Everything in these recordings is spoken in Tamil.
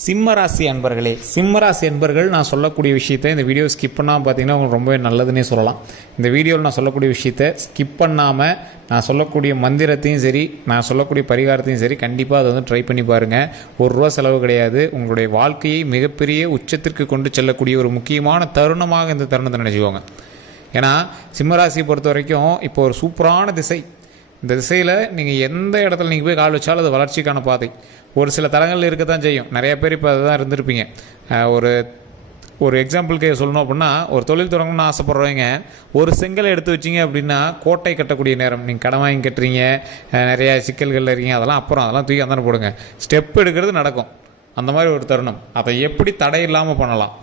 சிம்மராசி அன்பர்களே, சிம்மராசி அன்பர்கள், நான் சொல்லக்கூடிய விஷயத்தை இந்த வீடியோ ஸ்கிப் பண்ணாமல் பார்த்தீங்கன்னா உங்களுக்கு ரொம்பவே நல்லதுன்னே சொல்லலாம். இந்த வீடியோவில் நான் சொல்லக்கூடிய விஷயத்தை ஸ்கிப் பண்ணாமல் நான் சொல்லக்கூடிய மந்திரத்தையும் சரி, நான் சொல்லக்கூடிய பரிகாரத்தையும் சரி, கண்டிப்பாக அதை வந்து ட்ரை பண்ணி பாருங்கள். ₹1 செலவு கிடையாது. உங்களுடைய வாழ்க்கையை மிகப்பெரிய உச்சத்திற்கு கொண்டு செல்லக்கூடிய ஒரு முக்கியமான தருணமாக இந்த தருணத்தை நினைச்சுக்கோங்க. ஏன்னா சிம்மராசியை பொறுத்த வரைக்கும் இப்போ ஒரு சூப்பரான திசை. இந்த திசையில் நீங்கள் எந்த இடத்துல நீங்கள் போய் கால் வச்சாலும் அது வளர்ச்சிக்கான பாதை. ஒரு சில தலங்கள் இருக்க தான் செய்யும். நிறைய பேர் இப்போ அதை தான் இருந்திருப்பீங்க. ஒரு எக்ஸாம்பிளுக்கு சொல்லணும் அப்படின்னா, ஒரு தொழில் தொடங்கணும்னு ஆசைப்படுறவங்க ஒரு செங்கலை எடுத்து வச்சிங்க அப்படின்னா கோட்டை கட்டக்கூடிய நேரம். நீங்கள் கடன் வாங்கி கட்டுறீங்க, நிறையா சிக்கல்களில் இருக்கீங்க, அதெல்லாம் தூக்கி அந்தான போடுங்க. ஸ்டெப் எடுக்கிறது நடக்கும். அந்த மாதிரி ஒரு தருணம். அதை எப்படி தடை இல்லாமல் பண்ணலாம்,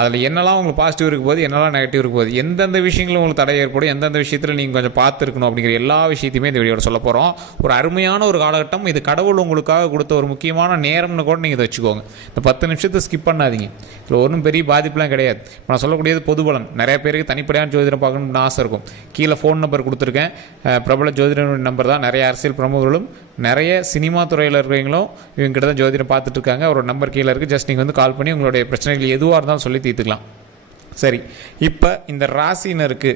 அதில் என்னெல்லாம் உங்களுக்கு பாசிட்டிவ் இருக்க போது, என்னெல்லாம் நெகட்டிவ் இருக்க போது, எந்தெந்த விஷயங்களும் உங்களுக்கு தடை ஏற்படும், எந்தெந்த விஷயத்தில் நீங்கள் கொஞ்சம் பார்த்துருக்கணும் அப்படிங்கிற எல்லா விஷயத்தையுமே இந்த வீடியோவில் சொல்ல போகிறோம். ஒரு அருமையான ஒரு காலகட்டம் இது. கடவுள் உங்களுக்காக கொடுத்த ஒரு முக்கியமான நேரம்னு கூட நீங்கள் இதை வச்சுக்கோங்க. இந்த 10 நிமிஷத்தை ஸ்கிப் பண்ணாதீங்க. இதில் ஒன்றும் பெரிய பாதிப்புலாம் கிடையாது. இப்போ நான் சொல்லக்கூடியது பொது பலன். நிறைய பேருக்கு தனிப்படையான ஜோதிடம் பார்க்கணும்னு ஆசை இருக்கும். கீழே ஃபோன் நம்பர் கொடுத்துருக்கேன். பிரபல ஜோதிட நம்பர் தான். நிறைய அரசியல் பிரமுகர்களும் நிறைய சினிமா துறையில் இருக்கிறவங்களும் இவங்ககிட்ட தான் ஜோதிடம் பார்த்துட்டு இருக்காங்க. ஒரு நம்பர் கீழே இருக்குது. ஜஸ்ட் நீங்கள் வந்து கால் பண்ணி உங்களுடைய பிரச்சனைகள் எதுவாக இருந்தாலும் சொல்லி தீர்த்துக்கலாம். சரி, இப்போ இந்த ராசினருக்கு,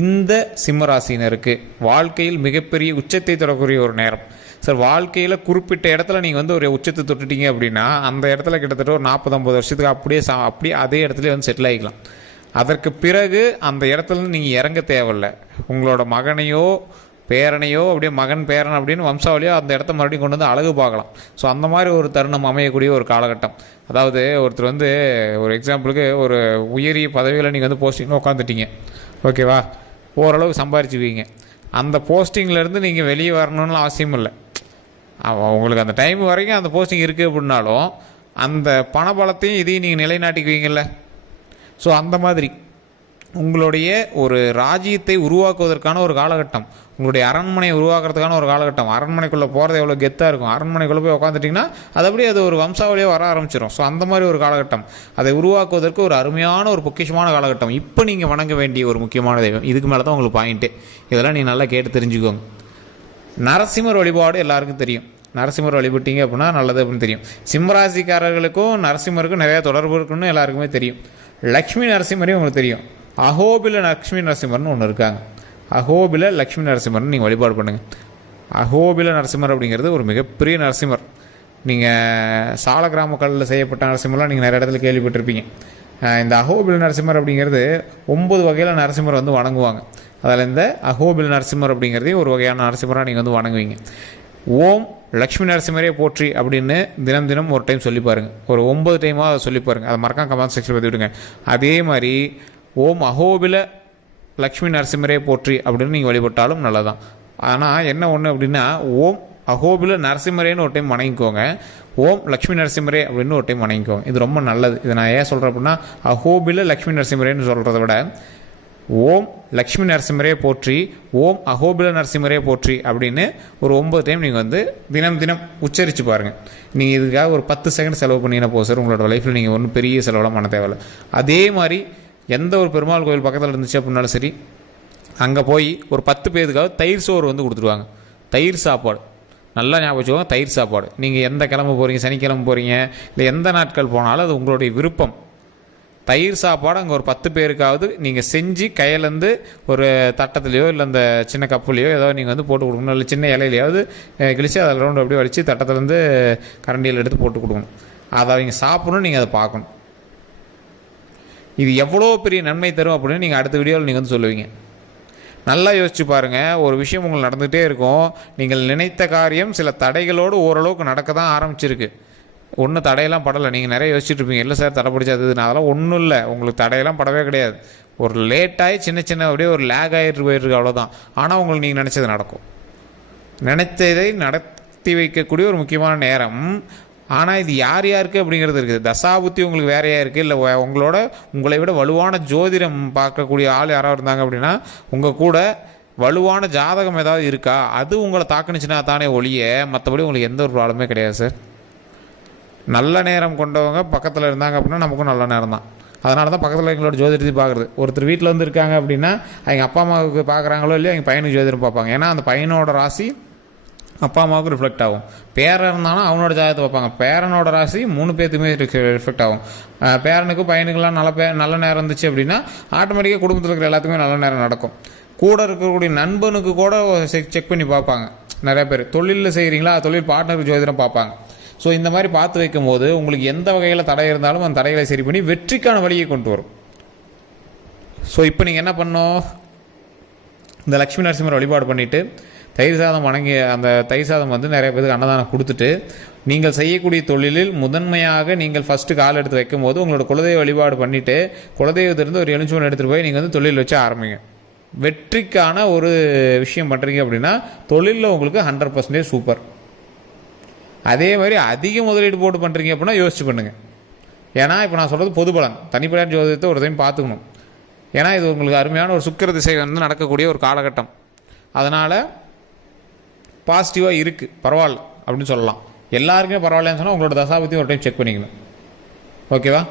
இந்த சிம்ம ராசினருக்கு வாழ்க்கையில் மிகப்பெரிய உச்சத்தை தொடரக்கூடிய ஒரு நேரம். சார், வாழ்க்கையில் குறிப்பிட்ட இடத்துல நீங்கள் வந்து ஒரு உச்சத்தை தொட்டுட்டீங்க அப்படின்னா அந்த இடத்துல கிட்டத்தட்ட ஒரு 40-50 வருஷத்துக்கு அப்படியே அதே இடத்துல வந்து செட்டில் ஆகிக்கலாம். அதற்கு பிறகு அந்த இடத்துல நீங்கள் இறங்க தேவையில்லை. உங்களோட மகனையோ பேரனையோ அப்படியே மகன் பேரன் அப்படின்னு வம்சாவளியோ அந்த இடத்த மறுபடியும் கொண்டு வந்து அழகு பார்க்கலாம். ஸோ அந்த மாதிரி ஒரு தருணம் அமையக்கூடிய ஒரு காலகட்டம். அதாவது ஒருத்தர் வந்து ஒரு எக்ஸாம்பிளுக்கு ஒரு உயரிய பதவியில் நீங்கள் வந்து போஸ்டிங்கில் உட்காந்துட்டீங்க, ஓகேவா, ஓரளவு சம்பாரிச்சுக்குவீங்க. அந்த போஸ்டிங்லேருந்து நீங்கள் வெளியே வரணும்னு அவசியம் இல்லை. உங்களுக்கு அந்த டைம் வரைக்கும் அந்த போஸ்டிங் இருக்குது அப்படின்னாலும் அந்த பணபலத்தையும் இதையும் நீங்கள் நிலைநாட்டிக்குவீங்கள்ல. ஸோ அந்த மாதிரி உங்களுடைய ஒரு ராஜ்யத்தை உருவாக்குவதற்கான ஒரு காலகட்டம், உங்களுடைய அரண்மனையை உருவாக்குறதுக்கான ஒரு காலகட்டம். அரண்மனைக்குள்ளே போகிறது எவ்வளோ கெத்தாக இருக்கும். அரண்மனைக்குள்ளே போய் உட்காந்துட்டிங்கன்னா அது ஒரு வம்சாவளியாக வர ஆரம்பிச்சிடும். ஸோ அந்த மாதிரி ஒரு காலகட்டம், அதை உருவாக்குவதற்கு ஒரு அருமையான ஒரு பொக்கிஷமான காலகட்டம். இப்போ நீங்கள் வணங்க வேண்டிய ஒரு முக்கியமான தெய்வம், இதுக்கு மேலே தான் உங்களுக்கு பாயிண்ட்டு. இதெல்லாம் நீங்கள் நல்லா கேட்டு தெரிஞ்சுக்கோங்க. நரசிம்மர் வழிபாடு எல்லாருக்கும் தெரியும். நரசிம்மர் வழிபட்டீங்க அப்படின்னா நல்லது அப்படின்னு தெரியும். சிம்மராசிக்காரர்களுக்கும் நரசிம்மருக்கும் நிறையா தொடர்பு இருக்குன்னு எல்லாருக்குமே தெரியும். லக்ஷ்மி நரசிம்மரையும் உங்களுக்கு தெரியும். அஹோபில லக்ஷ்மி நரசிம்மர்னு ஒன்று இருக்காங்க. அஹோபில லக்ஷ்மி நரசிம்மர்னு நீங்கள் வழிபாடு பண்ணுங்கள். அஹோபில நரசிம்மர் அப்படிங்கிறது ஒரு மிகப்பெரிய நரசிம்மர். நீங்கள் சால கிராம கல்லில் செய்யப்பட்ட நரசிம்மர்லாம் நீங்கள் நிறைய இடத்துல கேள்விப்பட்டிருப்பீங்க. இந்த அஹோபில நரசிம்மர் அப்படிங்கிறது 9 வகையில் நரசிம்மர் வந்து வணங்குவாங்க. அதில் இந்த அஹோபில நரசிம்மர் அப்படிங்கிறதே ஒரு வகையான நரசிம்மராக நீங்கள் வந்து வணங்குவீங்க. ஓம் லக்ஷ்மி நரசிம்மரே போற்றி அப்படின்னு தினம் ஒரு டைம் சொல்லி பாருங்கள். ஒரு 9 டைமாக அதை சொல்லி பாருங்கள். அதை மறக்காம கமெண்ட் செக்ஷன் பற்றி விடுங்க. அதே மாதிரி ஓம் அஹோபில லக்ஷ்மி நரசிம்மரே போற்றி அப்படின்னு நீங்கள் வழிபட்டாலும் நல்லதான். ஆனால் என்ன ஒன்று அப்படின்னா, ஓம் அஹோபில நரசிம்மரேன்னு ஒரு டைம் வணங்கிக்கோங்க. ஓம் லக்ஷ்மி நரசிம்மரே அப்படின்னு ஒரு டைம் வணங்கிக்கோங்க. இது ரொம்ப நல்லது. இதை நான் ஏன் சொல்கிறேன் அப்படின்னா, அஹோபில லக்ஷ்மி நரசிம்மரேன்னு சொல்கிறத விட ஓம் லக்ஷ்மி நரசிம்மரே போற்றி, ஓம் அஹோபில நரசிம்மரே போற்றி அப்படின்னு ஒரு 9 டைம் நீங்கள் வந்து தினம் உச்சரித்து பாருங்கள். நீங்கள் இதுக்காக ஒரு 10 செகண்ட் செலவு பண்ணிங்கன்னா போதும் சார். உங்களோட லைஃப்பில் நீங்கள் ஒன்றும் பெரிய செலவெல்லாம் பண்ண தேவையில்லை. அதே மாதிரி எந்த ஒரு பெருமாள் கோவில் பக்கத்தில் இருந்துச்சு அப்படின்னாலும் சரி, அங்கே போய் ஒரு 10 பேருக்காக தயிர் சோறு வந்து கொடுத்துருவாங்க. தயிர் சாப்பாடு நல்லா ஞாபகம் வச்சுக்கோங்க. தயிர் சாப்பாடு நீங்கள் எந்த கிழமை போகிறீங்க, சனிக்கிழமை போகிறீங்க, இல்லை எந்த நாட்கள் போனாலும் அது உங்களுடைய விருப்பம். தயிர் சாப்பாடு அங்கே ஒரு 10 பேருக்காவது நீங்கள் செஞ்சு கையிலேருந்து ஒரு தட்டத்துலையோ இல்லை அந்த சின்ன கப்புலையோ ஏதோ நீங்கள் வந்து போட்டு கொடுக்கணும். இல்லை சின்ன இலையிலையாவது கிழிச்சு அதில் ரவுண்டு அப்படியே வலித்து தட்டத்துலேருந்து கரண்டியில் எடுத்து போட்டு கொடுக்கணும். அதை அவங்க சாப்பிடணும். நீங்கள் அதை பார்க்கணும். இது எவ்வளோ பெரிய நன்மை தரும் அப்படின்னு நீங்கள் அடுத்த வீடியோவில் நீங்கள் வந்து சொல்லுவீங்க. நல்லா யோசிச்சு பாருங்கள். ஒரு விஷயம் உங்களுக்கு நடந்துகிட்டே இருக்கும். நீங்கள் நினைத்த காரியம் சில தடைகளோடு ஓரளவுக்கு நடக்க தான் ஆரம்பிச்சிருக்கு. ஒன்றும் தடையெல்லாம் படலை. நீங்கள் நிறைய யோசிச்சுட்டு இருப்பீங்க, இல்லை சார் தடை பிடிச்சது. அதெல்லாம் ஒன்றும் இல்லை. உங்களுக்கு தடையெல்லாம் படவே கிடையாது. ஒரு லேட்டாகி சின்ன அப்படியே ஒரு லேக் ஆகிட்டு போயிருக்கு, அவ்வளோதான். ஆனால் உங்களுக்கு நீங்கள் நினச்சது நடக்கும். நினைத்ததை நடத்தி வைக்கக்கூடிய ஒரு முக்கியமான நேரம். ஆனால் இது யாருக்கு அப்படிங்கிறது இருக்குது. தசாபுத்தி உங்களுக்கு வேறையாக இருக்குது. இல்லை உங்களை விட வலுவான ஜோதிடம் பார்க்கக்கூடிய ஆள் யாராவது இருந்தாங்க அப்படின்னா, உங்கள் கூட வலுவான ஜாதகம் ஏதாவது இருக்கா, அது உங்களை தாக்குனுச்சுன்னா தானே ஒழிய மற்றபடி உங்களுக்கு எந்த ஒரு ப்ராப்ளமே கிடையாது சார். நல்ல நேரம் கொண்டவங்க பக்கத்தில் இருந்தாங்க அப்படின்னா நமக்கும் நல்ல நேரம் தான். அதனால தான் பக்கத்தில் எங்களோட ஜோதிடத்தை பார்க்குறது. ஒருத்தர் வீட்டில் வந்து இருக்காங்க அப்படின்னா அவங்க அப்பா அம்மாவுக்கு பார்க்குறாங்களோ இல்லையோ அவங்க பையனுக்கு ஜோதிடம் பார்ப்பாங்க. ஏன்னா அந்த பையனோட ராசி அப்பா அம்மாவுக்கு ரிஃப்ளெக்ட் ஆகும். பேரன் இருந்தாலும் அவனோட ஜாதகத்தை பார்ப்பாங்க. பேரனோட ராசி 3 பேர்த்துக்குமே ரிஃப்ளெக்ட் ஆகும். பேரனுக்கு பையனுக்கெல்லாம் நல்ல நேரம் இருந்துச்சு அப்படின்னா ஆட்டோமேட்டிக்காக குடும்பத்தில் இருக்கிற எல்லாத்துக்குமே நல்ல நேரம் நடக்கும். கூட இருக்கக்கூடிய நண்பனுக்கு கூட செக் பண்ணி பார்ப்பாங்க. நிறைய பேர் தொழிலில் செய்கிறீங்களா, தொழில் பார்ட்னர் ஜோதிடம் பார்ப்பாங்க. ஸோ இந்த மாதிரி பார்த்து வைக்கும் போது உங்களுக்கு எந்த வகையில் தடை இருந்தாலும் அந்த தடைகளை சரி பண்ணி வெற்றிக்கான வழியை கொண்டு வரும். ஸோ இப்போ நீங்கள் என்ன பண்ணோம், இந்த லக்ஷ்மி நரசிம்மர் வழிபாடு பண்ணிவிட்டு தயிர் சாதம் வணங்கி அந்த தயிர் சாதம் வந்து நிறைய பேருக்கு அன்னதானம் கொடுத்துட்டு நீங்கள் செய்யக்கூடிய தொழிலில் முதன்மையாக நீங்கள் ஃபஸ்ட்டு கால் எடுத்து வைக்கும் போது உங்களோட குலதெய்வ வழிபாடு பண்ணிவிட்டு குலதெய்வத்திலிருந்து ஒரு எலுமிச்சம்பழம் எடுத்துகிட்டு போய் நீங்கள் வந்து தொழில் வச்சு ஆரம்பிங்க. வெற்றிக்கான ஒரு விஷயம் பண்ணுறீங்க அப்படின்னா தொழிலில் உங்களுக்கு 100% சூப்பர். அதே மாதிரி அதிக முதலீடு போட்டு பண்ணுறீங்க அப்படின்னா யோசிச்சு பண்ணுங்கள். ஏன்னா இப்போ நான் சொல்கிறது பொது பலன், தனிப்படையான ஜோதிடத்தை ஒரு டைம் பார்த்துக்கணும். ஏன்னா இது உங்களுக்கு அருமையான ஒரு சுக்கிர திசை வந்து நடக்கக்கூடிய ஒரு காலகட்டம். அதனால் பாசிட்டிவாக இருக்குது, பரவாயில்ல அப்படின்னு சொல்லலாம். எல்லாருக்குமே பரவாயில்லன்னு சொன்னால் உங்களோட தசாபத்தியும் ஒரு டைம் செக் பண்ணிக்கணும். ஓகேவா?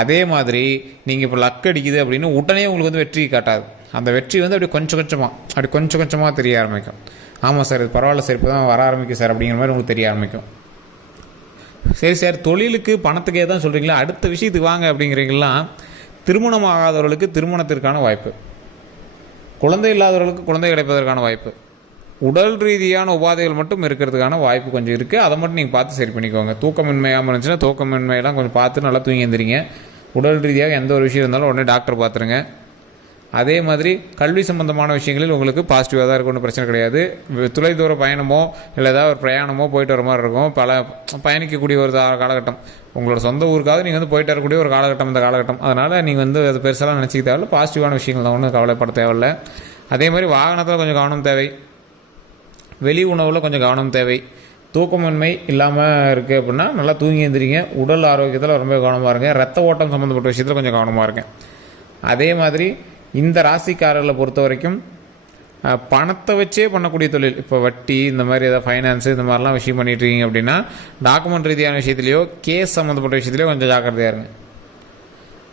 அதே மாதிரி நீங்கள் இப்போ லக் அடிக்குது அப்படின்னு உடனே உங்களுக்கு வந்து வெற்றி காட்டாது. அந்த வெற்றி வந்து அப்படி கொஞ்சம் கொஞ்சமாக தெரிய ஆரம்பிக்கும். ஆமாம் சார் இது பரவாயில்ல சார் இப்போ தான் வர ஆரம்பிக்கும் சார் அப்படிங்கிற மாதிரி உங்களுக்கு தெரிய ஆரம்பிக்கும். சரி சார் தொழிலுக்கு பணத்துக்கே தான் சொல்கிறீங்களா, அடுத்த விஷயத்துக்கு வாங்க அப்படிங்கிறீங்களாம். திருமணம் ஆகாதவர்களுக்கு திருமணத்திற்கான வாய்ப்பு, குழந்தை இல்லாதவர்களுக்கு குழந்தை கிடைப்பதற்கான வாய்ப்பு, உடல் ரீதியான உபாதைகள் மட்டும் இருக்கிறதுக்கான வாய்ப்பு கொஞ்சம் இருக்குது. அதை மட்டும் நீங்கள் பார்த்து சரி பண்ணிக்கோங்க. தூக்கமின்மையாமல் இருந்துச்சுன்னா தூக்கமின்மையெல்லாம் கொஞ்சம் பார்த்து நல்லா தூங்கி எழுந்திரிங்க. உடல் ரீதியாக எந்த ஒரு விஷயம் இருந்தாலும் உடனே டாக்டர் பார்த்துருங்க. அதே மாதிரி கல்வி சம்பந்தமான விஷயங்களில் உங்களுக்கு பாசிட்டிவாக தான் இருக்கும், ஒன்றும் பிரச்சனை கிடையாது. தொலைதூர பயணமோ இல்லை ஏதாவது ஒரு பிரயாணமோ போயிட்டு வர மாதிரி இருக்கும். பயணிக்கக்கூடிய ஒரு காலகட்டம், உங்களோட சொந்த ஊருக்காவது நீங்கள் வந்து போயிட்டு வரக்கூடிய ஒரு காலகட்டம் இந்த காலகட்டம். அதனால் நீங்கள் வந்து அது பெருசாலாம் நினச்சிக்க தேவையில்ல, பாசிட்டிவான விஷயங்கள் தான், ஒன்றும் கவலைப்பட தேவையில்லை. அதே மாதிரி வாகனத்தில் கொஞ்சம் கவனம் தேவை, வெளி உணவில் கொஞ்சம் கவனம் தேவை. தூக்கமின்மை இல்லாமல் இருக்குது அப்படின்னா நல்லா தூங்கி எழுந்திரிங்க. உடல் ஆரோக்கியத்தில் ரொம்ப கவனமாக இருங்க. ரத்த ஓட்டம் சம்மந்தப்பட்ட விஷயத்தில் கொஞ்சம் கவனமாக இருங்க. அதே மாதிரி இந்த ராசிக்காரர்களை பொறுத்த வரைக்கும் பணத்தை வச்சே பண்ணக்கூடிய தொழில், இப்போ வட்டி இந்த மாதிரி ஏதாவது ஃபைனான்ஸு இந்த மாதிரிலாம் விஷயம் பண்ணிட்டு இருக்கீங்க அப்படின்னா டாக்குமெண்ட் ரீதியான விஷயத்துலையோ கேஸ் சம்மந்தப்பட்ட விஷயத்துலையோ கொஞ்சம் ஜாக்கிரதையாக இருங்க.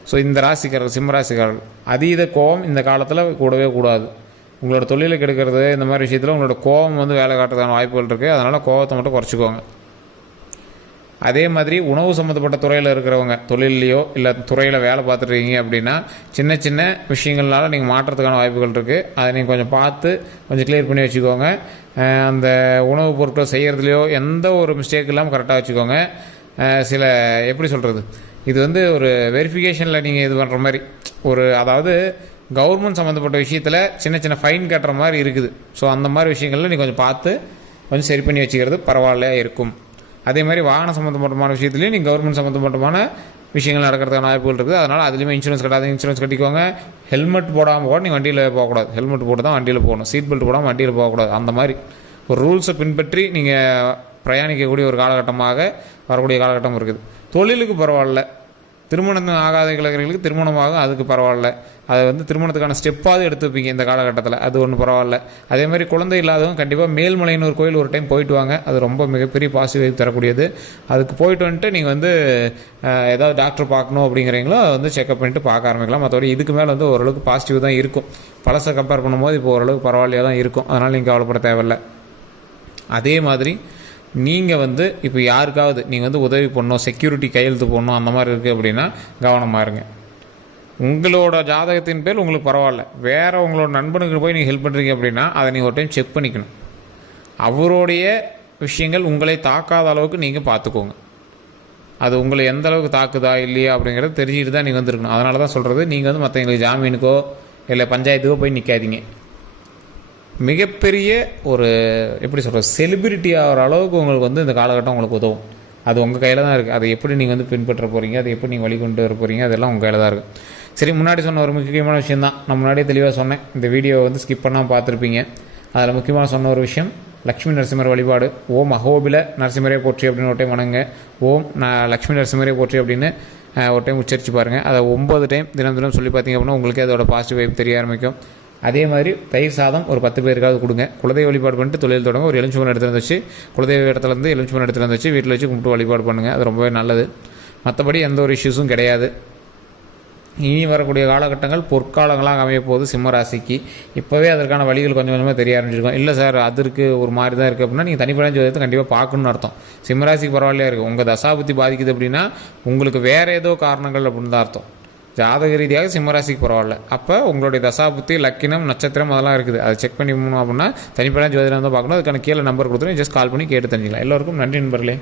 ஸோ இந்த ராசிக்காரர்கள், சிம்ம ராசிக்காரர்கள் அதீத கோபம் இந்த காலத்தில் கூடவே கூடாது. உங்களோட தொழிலை கெடுக்கிறது இந்த மாதிரி விஷயத்தில் உங்களோட கோபம் வந்து வேலை காட்டுறதுக்கான வாய்ப்புகள் இருக்குது. அதனால் கோபத்தை மட்டும் குறைச்சிக்கோங்க. அதே மாதிரி உணவு சம்மந்தப்பட்ட துறையில் இருக்கிறவங்க, தொழிலையோ இல்லை துறையில் வேலை பார்த்துட்ருக்கீங்க அப்படின்னா சின்ன சின்ன விஷயங்கள்னால நீங்கள் மாற்றத்துக்கான வாய்ப்புகள் இருக்குது. அதை நீங்கள் கொஞ்சம் பார்த்து கொஞ்சம் கிளியர் பண்ணி வச்சுக்கோங்க. அந்த உணவுப் பொருட்கள் செய்கிறதுலையோ எந்த ஒரு மிஸ்டேக் இல்லாமல் கரெக்டாக வச்சுக்கோங்க. சில எப்படி சொல்கிறது, இது வந்து ஒரு வெரிஃபிகேஷனில் நீங்கள் இது பண்ணுற மாதிரி ஒரு, அதாவது கவர்மெண்ட் சம்மந்தப்பட்ட விஷயத்தில் சின்ன சின்ன ஃபைன் கட்டுற மாதிரி இருக்குது. ஸோ அந்த மாதிரி விஷயங்களில் நீங்கள் கொஞ்சம் பார்த்து கொஞ்சம் சரி பண்ணி வச்சுக்கிறது பரவாயில்லையா இருக்கும். அதே மாதிரி வாகன சம்மந்தப்பட்டமான விஷயத்துலையும் நீங்கள் கவர்மெண்ட் சம்மந்தப்பட்டமான விஷயங்கள் நடக்கிறதுக்கான வாய்ப்புகள் இருக்குது. அதனால் அதுலேயுமே இன்சூரன்ஸ் கட்டாத இன்சூரன்ஸ் கட்டிக்கோங்க. ஹெல்மெட் போடாமல் கூட நீங்கள் வண்டியில் போகக்கூடாது, ஹெல்மெட் போட்டு தான் வண்டியில் போகணும். சீட் பெல்ட் போடாமல் வண்டியில் போகக்கூடாது. அந்த மாதிரி ஒரு ரூல்ஸை பின்பற்றி நீங்கள் பிரயாணிக்கக்கூடிய ஒரு காலகட்டமாக வரக்கூடிய காலகட்டம் இருக்குது. தொழிலுக்கு பரவாயில்ல, திருமணம் ஆகாத இளைஞர்களுக்கு திருமணமாகும், அதுக்கு பரவாயில்ல. அதை வந்து திருமணத்துக்கான ஸ்டெப்பாவது எடுத்து வைப்பீங்க இந்த காலகட்டத்தில், அது ஒன்றும் பரவாயில்ல. அதே மாதிரி குழந்தை இல்லாதவங்க கண்டிப்பாக மேல்மலைன்னு ஒரு கோயில் ஒரு டைம் போயிட்டு வாங்க. அது ரொம்ப மிகப்பெரிய பாசிட்டிவ் தரக்கூடியது. அதுக்கு போயிட்டு வந்துட்டு நீங்கள் வந்து ஏதாவது டாக்டர் பார்க்கணும் அப்படிங்கிறீங்களோ அதை வந்து செக்அப் பண்ணிட்டு பார்க்க ஆரம்பிக்கலாம். மற்றபடி இதுக்கு மேலே வந்து ஓரளவுக்கு பாசிட்டிவ் தான் இருக்கும். பழசை கம்பேர் பண்ணும்போது இப்போ ஓரளவுக்கு பரவாயில்லையாக தான் இருக்கும். அதனால் நீங்கள் கவலைப்பட தேவையில்லை. அதே மாதிரி நீங்கள் வந்து இப்போ யாருக்காவது நீங்கள் வந்து உதவி பண்ணணும், செக்யூரிட்டி கையெழுத்து போடணும், அந்த மாதிரி இருக்குது அப்படின்னா கவனமாக இருங்க. உங்களோட ஜாதகத்தின் பேர் உங்களுக்கு பரவாயில்ல, வேறு உங்களோட நண்பனுக்கு போய் நீங்கள் ஹெல்ப் பண்ணுறீங்க அப்படின்னா அதை நீங்கள் ஒரு டைம் செக் பண்ணிக்கணும். அவருடைய விஷயங்கள் உங்களை தாக்காத அளவுக்கு நீங்கள் பார்த்துக்கோங்க. அது உங்களை எந்த அளவுக்கு தாக்குதா இல்லையா அப்படிங்கிறத தெரிஞ்சுட்டு தான் நீங்கள் வந்துருக்கணும். அதனால தான் சொல்கிறது, நீங்கள் வந்து மற்றவங்களுக்கு ஜாமீனுக்கோ இல்லை பஞ்சாயத்துக்கோ போய் நிற்காதீங்க. மிகப்பெரிய ஒரு எப்படி சொல்கிறது, செலிபிரிட்டி ஆகிற அளவுக்கு உங்களுக்கு வந்து இந்த காலகட்டம் உங்களுக்கு உதவும். அது உங்கள் கையில் தான் இருக்குது. அதை எப்படி நீங்கள் வந்து பின்பற்ற போகிறீங்க, அதை எப்படி நீங்கள் வழிகொண்டு வர போகிறீங்க, அதெல்லாம் உங்கள் கையில் தான் இருக்குது. சரி, முன்னாடி சொன்ன ஒரு முக்கியமான விஷயம் தான், நான் முன்னாடியே தெளிவாக சொன்னேன். இந்த வீடியோவை வந்து ஸ்கிப் பண்ணாமல் பார்த்துருப்பீங்க. அதில் முக்கியமாக சொன்ன ஒரு விஷயம், லக்ஷ்மி நரசிம்மர் வழிபாடு. ஓம் அகோபில நரசிம்மரே போற்றி அப்படின்னு ஒரு டைம் வணங்க. ஓம் லக்ஷ்மி நரசிம்மரே போற்றி அப்படின்னு ஒரு டைம் உச்சரித்து பாருங்கள். அதை 9 டைம் தினம் தினம் சொல்லி பார்த்தீங்க அப்படின்னா உங்களுக்கே அதோட பாசிட்டிவ் வைப் தெரிய ஆரம்பிக்கும். அதே மாதிரி தயிர் சாதம் ஒரு 10 பேருக்காவது கொடுங்க. குலதெய்வ வழிபாடு பண்ணிட்டு தொழில் தொடங்க. ஒரு எலுமிச்சம்பழம் எடுத்துகிட்டு வச்சு குலதெய்வ இடத்துலேருந்து எலுமிச்சம்பழம் எடுத்துகிட்டு வச்சு வீட்டில் வச்சு கும்பிட்டு வழிபாடு பண்ணுங்கள். அது ரொம்பவே நல்லது. மற்றபடி எந்த ஒரு இஷ்யூஸும் கிடையாது. இனி வரக்கூடிய காலகட்டங்கள் பொற்காலங்களாக அமைய போகுது சிம்ம ராசிக்கு. இப்போவே அதற்கான வழிகள் கொஞ்சம் கொஞ்சமாக தெரிய ஆரம்பிச்சிருக்கோம். இல்லை சார் அதற்கு ஒரு மாதிரி தான் இருக்குது அப்படின்னா நீங்கள் தனிப்பட்ட ஜோதிடத்தை கண்டிப்பாக பார்க்கணுன்னு அர்த்தம். சிம்மராசிக்கு பரவாயில்லையா இருக்குது. உங்கள் தசாபுத்தி பாதிக்குது அப்படின்னா உங்களுக்கு வேறு ஏதோ காரணங்கள் அப்படின்னு தான் அர்த்தம். ஜாதக ரீதியாக சிம்மராசிக்கு பரவாயில்ல. அப்போ உங்களுடைய தசாபுத்தி, லக்கினம், நட்சத்திரம் அதெல்லாம் இருக்குது. அதை செக் பண்ணி போகணும் அப்படின்னா தனிப்பட்ட ஜோதிடம் தான் பார்க்கணும். அதுக்கான கீழே நம்பர் கொடுத்துருங்க. ஜஸ்ட் கால் பண்ணி கேட்டு தெரிஞ்சுக்கலாம். எல்லோருக்கும் நன்றி நண்பர்களே.